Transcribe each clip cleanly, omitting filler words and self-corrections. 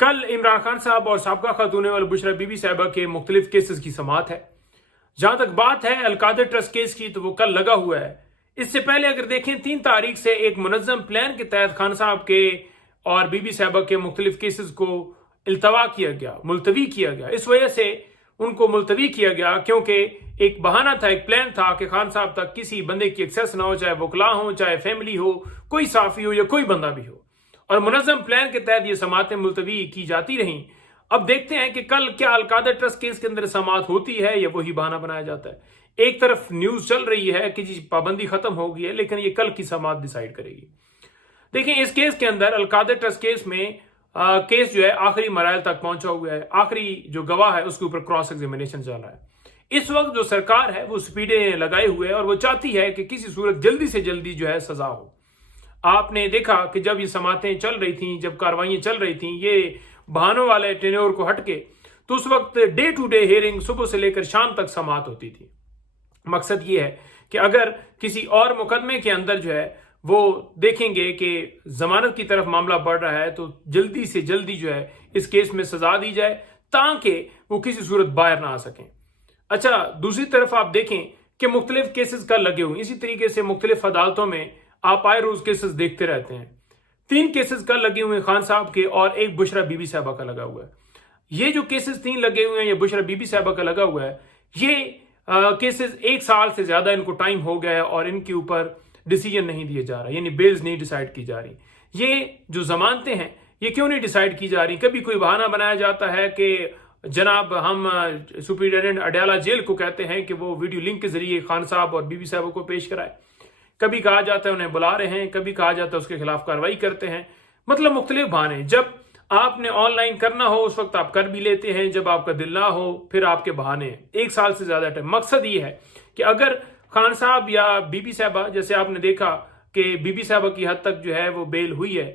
कल इमरान खान साहब और साबका खातून वाल बुशरा बीबी साहिबा के मुख्तलिफ केसेस की समाअत है। जहां तक बात है अलकादर ट्रस्ट केस की, तो वो कल लगा हुआ है। इससे पहले अगर देखें 3 तारीख से एक मुनज़्ज़म प्लान के तहत खान साहब के और बीबी साहिबा के मुख्तलिफ केसेस को इल्तवा किया गया, मुलतवी किया गया। इस वजह से उनको मुलतवी किया गया क्योंकि एक बहाना था, एक प्लान था कि खान साहब तक किसी बंदे की एक्सेस ना हो, चाहे वकला हो, चाहे फैमिली हो, कोई साफी हो या कोई बंदा भी हो। और मुनज़्ज़म प्लान के तहत ये समातें मुलतवी की जाती रहीं। अब देखते हैं कि कल क्या अलकादर ट्रस्ट केस के अंदर समात होती है या वही बहाना बनाया जाता है। एक तरफ न्यूज चल रही है कि जी पाबंदी खत्म हो गई है, लेकिन ये कल की समात डिसाइड करेगी। देखिए, इस केस के अंदर अलकादर ट्रस्ट केस में केस जो है आखिरी मराइल तक पहुंचा हुआ है। आखिरी जो गवाह है उसके ऊपर क्रॉस एग्जामिनेशन चल रहा है। इस वक्त जो सरकार है वो स्पीडें लगाए हुए है और वो चाहती है कि किसी सूरत जल्दी से जल्दी जो है सजा हो। आपने देखा कि जब ये समातें चल रही थी, जब कार्रवाइयां चल रही थी, ये बहानों वाले टेन्योर को हटके, तो उस वक्त डे टू डे हियरिंग सुबह से लेकर शाम तक समात होती थी। मकसद ये है कि अगर किसी और मुकदमे के अंदर जो है वो देखेंगे कि जमानत की तरफ मामला बढ़ रहा है, तो जल्दी से जल्दी जो है इस केस में सजा दी जाए ताकि वो किसी सूरत बाहर ना आ सकें। अच्छा, दूसरी तरफ आप देखें कि मुख्तलिफ केसेस कल लगे हुए। इसी तरीके से मुख्तलिफ अदालतों में आप आए रोज केसेस देखते रहते हैं। 3 केसेस कल लगे हुए हैं खान साहब के और एक बुशरा बीबी साहिबा का लगा हुआ है। ये जो केसेस 3 लगे हुए हैं, ये बुशरा बीबी साहिबा का लगा हुआ है, ये केसेस 1 साल से ज्यादा इनको टाइम हो गया है और इनके ऊपर डिसीजन नहीं दिया जा रहा, यानी बेल्स नहीं डिसाइड की जा रही। ये जो जमानतें हैं ये क्यों नहीं डिसाइड की जा रही? कभी कोई बहाना बनाया जाता है कि जनाब हम सुपरिटेंडेंट अडयाला जेल को कहते हैं कि वो वीडियो लिंक के जरिए खान साहब और बीबी साहब को पेश कराए। कभी कहा जाता है उन्हें बुला रहे हैं, कभी कहा जाता है उसके खिलाफ कार्रवाई करते हैं। मतलब मुख्तलिफ बहाने। जब आपने ऑनलाइन करना हो उस वक्त आप कर भी लेते हैं, जब आपका दिल ना हो फिर आपके बहाने। 1 साल से ज्यादा टाइम। मकसद ये है कि अगर खान साहब या बीबी साहबा, जैसे आपने देखा कि बीबी साहबा की हद तक जो है वो बेल हुई है,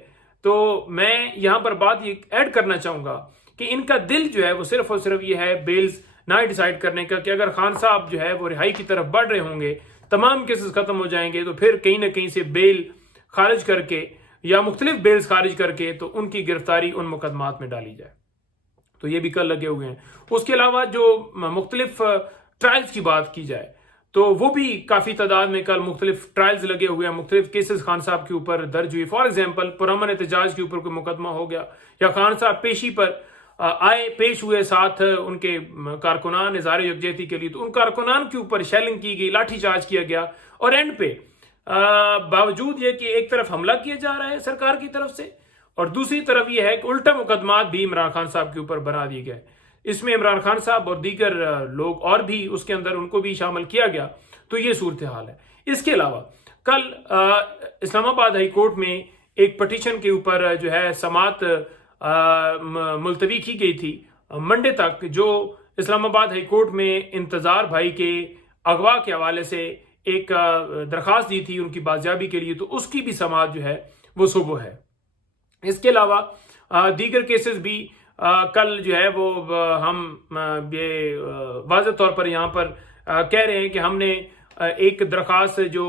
तो मैं यहां पर बात ये ऐड करना चाहूंगा कि इनका दिल जो है वो सिर्फ और सिर्फ ये है बेल्स ना डिसाइड करने का, कि अगर खान साहब जो है वो रिहाई की तरफ बढ़ रहे होंगे, तमाम केसेस खत्म हो जाएंगे, तो फिर कहीं ना कहीं से बेल खारिज करके या मुख्तलिफ बेल्स खारिज करके तो उनकी गिरफ्तारी उन मुकदमात में डाली जाए। तो ये भी कल लगे हुए हैं। उसके अलावा जो मुख्तलिफ ट्रायल्स की बात की जाए तो वो भी काफी तादाद में कल मुख्तलिफ ट्रायल्स लगे हुए हैं। मुख्तलिफ केसेस खान साहब के ऊपर दर्ज हुई। फॉर एग्जाम्पल, पुरअमन एहतजाज के ऊपर कोई मुकदमा हो गया या खान साहब पेशी पर आए, पेश हुए, साथ उनके कारकुनान इज़हार यकजहती के लिए, तो उन कारकुनान के ऊपर शेलिंग की गई, लाठीचार्ज किया गया और एंड पे बावजूद ये कि एक तरफ हमला किया जा रहा है सरकार की तरफ से और दूसरी तरफ यह है कि उल्टा मुकदमात भी इमरान खान साहब के ऊपर बना दिए गए। इसमें इमरान खान साहब और दीगर लोग और भी उसके अंदर उनको भी शामिल किया गया। तो ये सूरत हाल है। इसके अलावा कल इस्लामाबाद हाई कोर्ट में एक पटिशन के ऊपर जो है समात मुलतवी की गई थी मंडे तक, जो इस्लामाबाद हाई कोर्ट में इंतजार भाई के अगवा के हवाले से एक दरखास्त दी थी उनकी बाजियाबी के लिए, तो उसकी भी समात जो है वो सुबह है। इसके अलावा दीगर केसेस भी कल जो है वो हम ये वाज़ेह तौर पर यहाँ पर कह रहे हैं कि हमने एक दरखास्त जो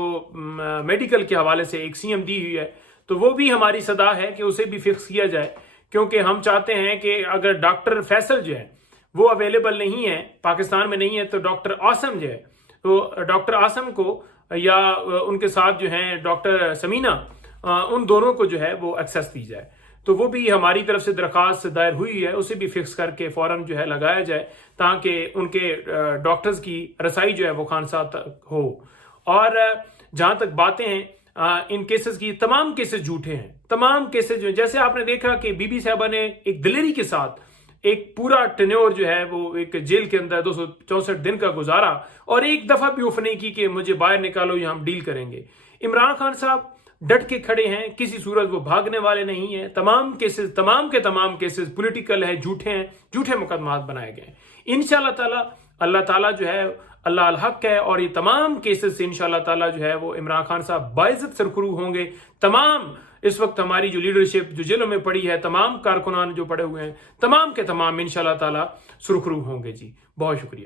मेडिकल के हवाले से एक सीएम दी हुई है, तो वो भी हमारी सदा है कि उसे भी फिक्स किया जाए, क्योंकि हम चाहते हैं कि अगर डॉक्टर फैसल जो है वो अवेलेबल नहीं है, पाकिस्तान में नहीं है, तो डॉक्टर आसम जो है, तो डॉक्टर आसम को या उनके साथ जो है डॉक्टर समीना, उन दोनों को जो है वो एक्सेस दी जाए। तो वो भी हमारी तरफ से दरखास्त दायर हुई है, उसे भी फिक्स करके फौरन जो है लगाया जाए ताकि उनके डॉक्टर्स की रसाई जो है वो खान साहब तक हो। और जहां तक बातें हैं इन केसेस की, तमाम केसेस झूठे हैं। तमाम केसेस जो, जैसे आपने देखा कि बीबी साहबा ने एक दिलेरी के साथ एक पूरा टेन्योर जो है वो एक जेल के अंदर 264 दिन का गुजारा और एक दफा भी ऑफ नहीं की कि मुझे बाहर निकालो या हम डील करेंगे। इमरान खान साहब डट के खड़े हैं, किसी सूरत वो भागने वाले नहीं है। तमाम के तमाम केसेस पॉलिटिकल है, झूठे हैं, झूठे मुकदमात बनाए गए। इंशाल्लाह ताला अल्लाह ताला जो है अल्लाह अल हक है और ये तमाम केसेस से इंशाल्लाह ताला जो है वो इमरान खान साहब बाइज्जत सरखरू होंगे। तमाम इस वक्त हमारी जो लीडरशिप जो जेलों में पड़ी है, तमाम कारकुनान जो पड़े हुए हैं, तमाम के तमाम इंशाल्लाह ताला सुरखरू होंगे। जी बहुत शुक्रिया।